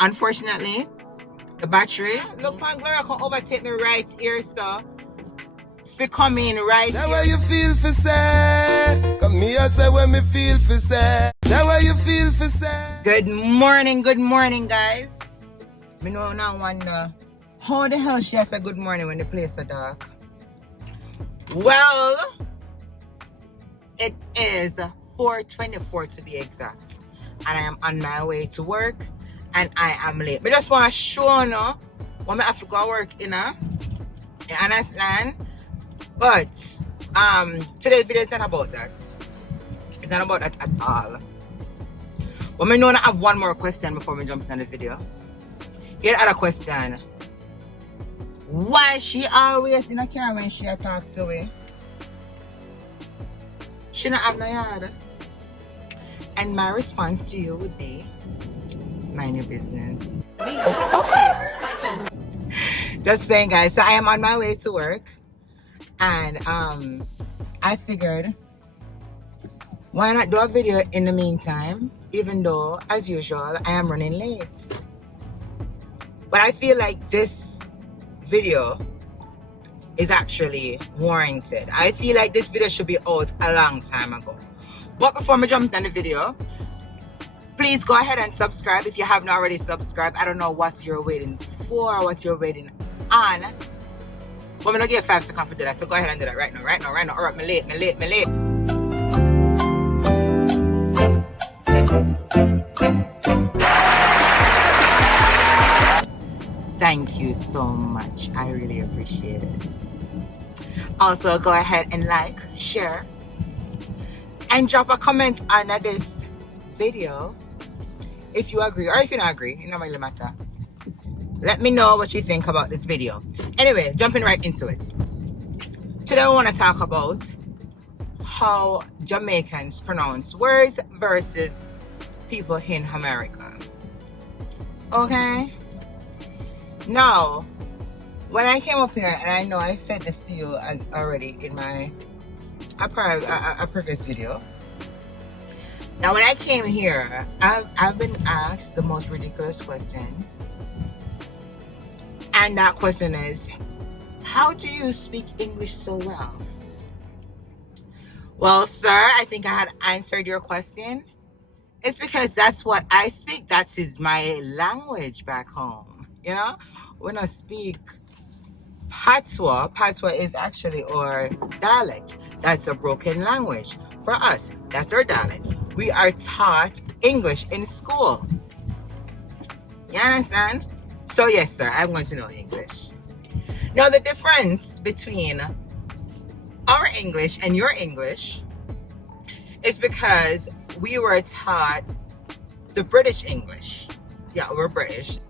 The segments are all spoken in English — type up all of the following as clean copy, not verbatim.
Unfortunately, the battery. Look, Gloria can overtake me right here, so if you come in right say here. What you feel for say? Come here, say what me feel for say. Say what you feel for say. Good morning, guys. Me know now wonder how the hell she has a good morning when the place is dark. Well, it is 4:24 to be exact, and I am on my way to work, and I am late. But just want to show you when I have to go work, you understand? But today's video is not about that. It's not about that at all. But I know I have one more question before we jump into the video. Here other question. Why she always in a car when she talk to me? She don't have no yard. And my response to you would be, mind your business. Okay. Just playing, guys. So I am on my way to work, and I figured, why not do a video in the meantime, even though, as usual, I am running late. But I feel like this video is actually warranted. I feel like this video should be out a long time ago. But before I jump into the video, please go ahead and subscribe if you haven't already subscribed. I don't know what you're waiting for, what you're waiting on. But I'm gonna give 5 seconds to do that. So go ahead and do that right now. Alright, me late. Thank you so much. I really appreciate it. Also, go ahead and like, share, and drop a comment under this video if you agree, or if you don't agree. It doesn't really matter. Let me know what you think about this video. Anyway, jumping right into it. Today I want to talk about how Jamaicans pronounce words versus people in America. Okay? Now, when I came up here, and I know I said this to you already in my a previous video. Now, when I came here, I've been asked the most ridiculous question. And that question is, how do you speak English so well? Well, sir, I think I had answered your question. It's because that's what I speak. That is my language back home. You know, when I speak Patois is actually our dialect. That's a broken language. For us, that's our dialect. We are taught English in school. You understand? So yes, sir, I'm going to know English. Now, the difference between our English and your English is because we were taught the British English. Yeah, we're British.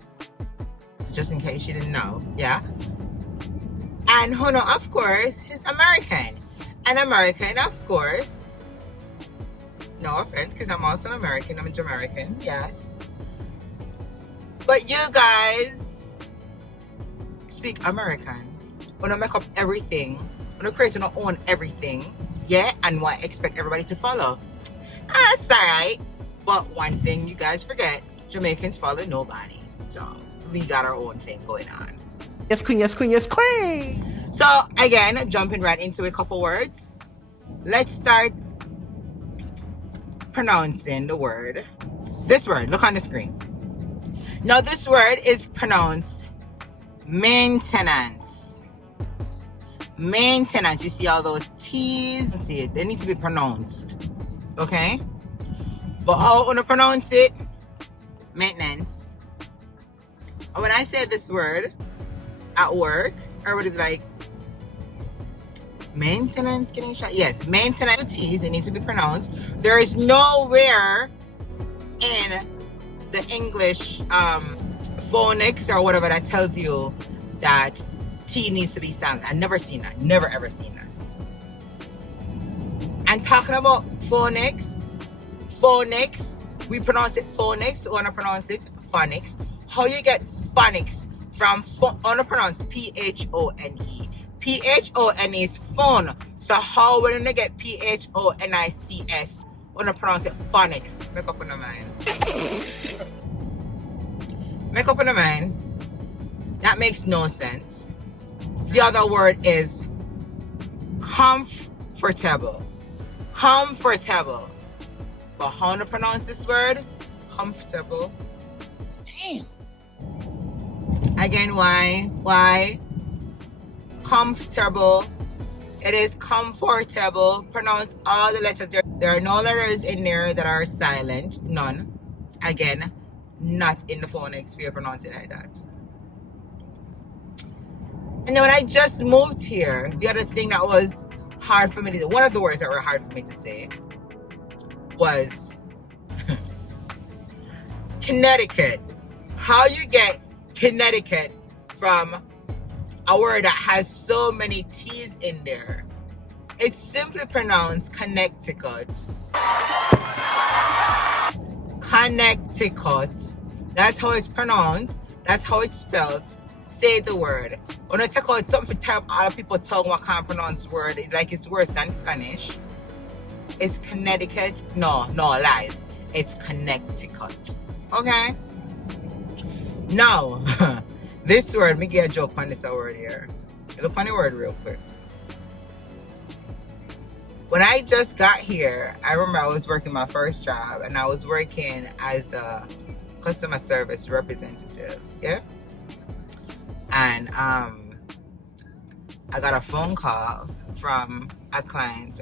Just in case you didn't know, yeah. And Hono, of course, is American. And American, of course, no offense, because I'm also an American, I'm a Jamaican, yes. But you guys speak American. Wanna make up everything, wanna create your own everything, yeah, and want to expect everybody to follow. That's alright. But one thing you guys forget, Jamaicans follow nobody. So we got our own thing going on. Yes, queen, yes, queen, yes, queen. So again, jumping right into a couple words. Let's start pronouncing the word. This word, look on the screen. Now this word is pronounced maintenance. Maintenance. You see all those T's? See it. They need to be pronounced. Okay? But how you pronounce it? Maintenance. And when I say this word at work, everybody's like, maintenance, Keneisha? Yes, maintenance. T's, it needs to be pronounced. There is nowhere in the English phonics or whatever that tells you that T needs to be sounded. I've never seen that. Never ever seen that. And talking about phonics, we pronounce it phonics. We want to pronounce it phonics. How you get phonics from I want to pronounce P-H-O-N-E. P-H-O-N-E is phone. So how when you get P-H-O-N-I-C-S, I want to pronounce it phonics. Make up in your mind. Make up in the mind. That makes no sense. The other word is comfortable. Comfortable. But how to pronounce this word? Comfortable. Damn. Again, why? Why? Comfortable. It is comfortable. Pronounce all the letters. There are no letters in there that are silent. None. Again, not in the phonics if you pronounce it like that. And then when I just moved here, the other thing that was hard for me to do, one of the words that were hard for me to say was Connecticut. How you get Connecticut from a word that has so many T's in there? It's simply pronounced Connecticut. Connecticut. That's how it's pronounced. That's how it's spelled. Say the word. When I take out something for type all people tongue what can't pronounce word, like it's worse than Spanish. It's Connecticut. No, lies. It's Connecticut. Okay? Now, this word, me get a joke on this word here. Look on the word real quick. When I just got here, I remember I was working my first job and I was working as a customer service representative. Yeah? And I got a phone call from a client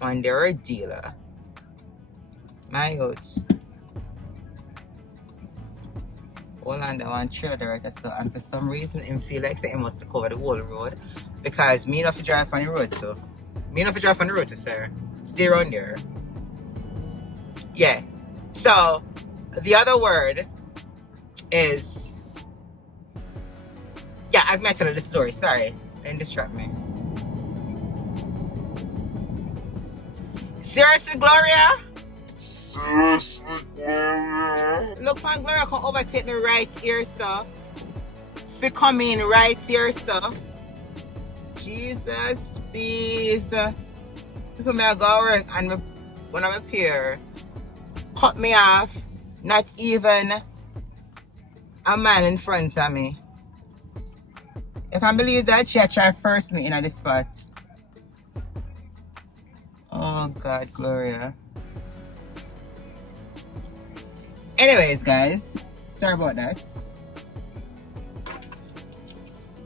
when they were a dealer. My youth. Hold on, I want to trail director. So, and for some reason, I feel like it must have covered the whole road because me not to drive on the road, so me not to drive on the road, sir. Stay around there. Yeah. So, the other word is. Yeah, I've met tell the story. Sorry, didn't distract me. Seriously, Gloria? Look, my Gloria can overtake me right here, sir. If you come in right here, sir. Jesus, please. People may go work and when I'm up here, cut me off. Not even a man in front of me. You can't believe that she tried first me in this spot. Oh God, Gloria. Anyways, guys, sorry about that.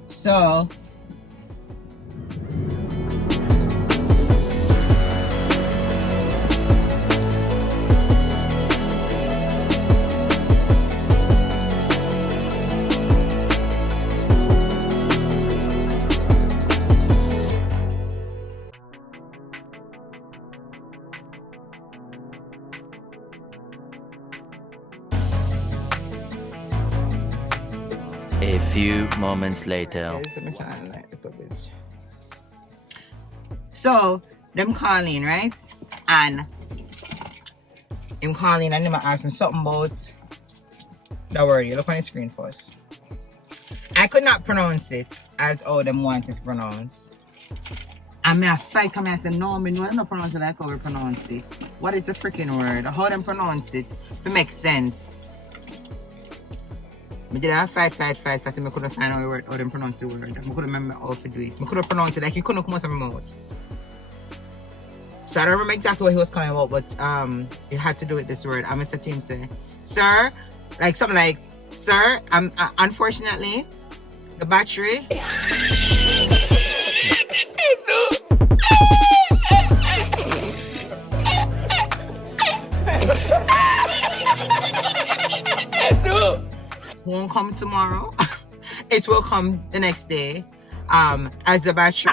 So, A few moments later. So, them calling, right? And him calling and them ask me something about the word. You look on the screen first. I could not pronounce it as all them wanted to pronounce. And me a fight come and I say, no, me no, I don't pronounce it like how we pronounce it. What is the freaking word? How them pronounce it? If it makes sense. I did have fight, so I couldn't find out how them pronounce the word. I couldn't remember how to do it. I couldn't pronounce it like he couldn't come out of my mouth. So I don't remember exactly what he was calling about, but he had to do with this word. I'm Mr. Tim say, sir, like something like, sir, unfortunately, the battery. Won't come tomorrow. It will come the next day. As the battery.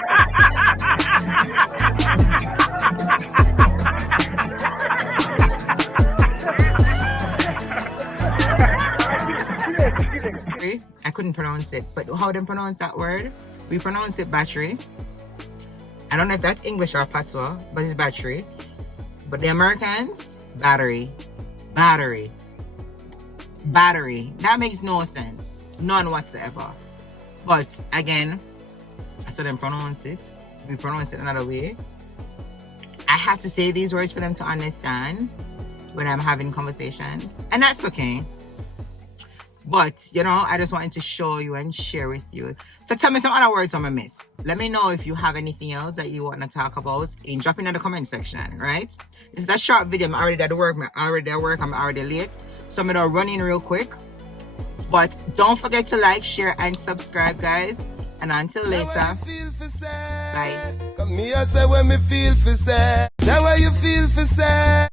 I couldn't pronounce it, but how them pronounce that word? We pronounce it battery. I don't know if that's English or patois, but it's battery. But the Americans, battery. Battery. That makes no sense. None whatsoever. But again, so them pronounce it. We pronounce it another way. I have to say these words for them to understand when I'm having conversations. And that's okay. But, you know, I just wanted to show you and share with you. So tell me some other words I'm going to miss. Let me know if you have anything else that you want to talk about in dropping in the comment section, right? This is a short video. I'm already at work. I'm already late. So I'm going to run in real quick. But don't forget to like, share, and subscribe, guys. And until later, bye. Come here, say when me feel for say. Say what you feel for say.